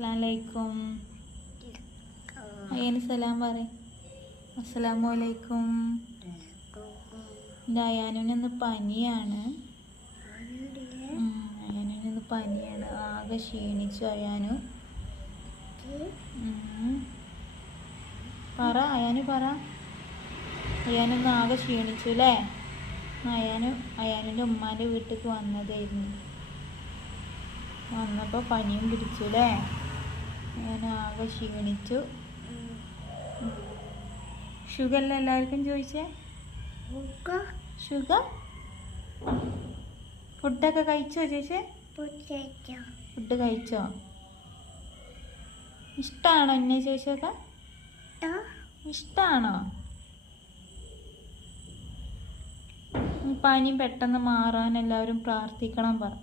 അസ്സലാമലൈക്കും. അയ്യന് സലാം പറ. അസ്സലാമലൈക്കും. എൻ്റെ അയാനുവിന് പനിയാണ്. അയാനുവിന് പനിയാണ്. ആകെ ക്ഷീണിച്ചു അയാനു. പറ അയാനു പറ. അയാനൊന്ന് ആകെ ക്ഷീണിച്ചു അല്ലേ? അയാനിൻ്റെ ഉമ്മാൻ്റെ വീട്ടിലേക്ക് വന്നതായിരുന്നു. വന്നപ്പോൾ പനിയും പിടിച്ചു അല്ലേ? ഞാൻ ആകെ ക്ഷീണിച്ചു. ഷുഗറല്ലേ എല്ലാവർക്കും ചോദിച്ചേ? ഷുഗർ ഫുഡൊക്കെ കഴിച്ചോ ചേച്ചേ? ഫുഡ് കഴിച്ചോ? ഇഷ്ടമാണോ എന്നെ ചോദിച്ചൊക്കെ? ഇഷ്ടമാണോ? പനി പെട്ടെന്ന് മാറാൻ എല്ലാവരും പ്രാർത്ഥിക്കണം പറ.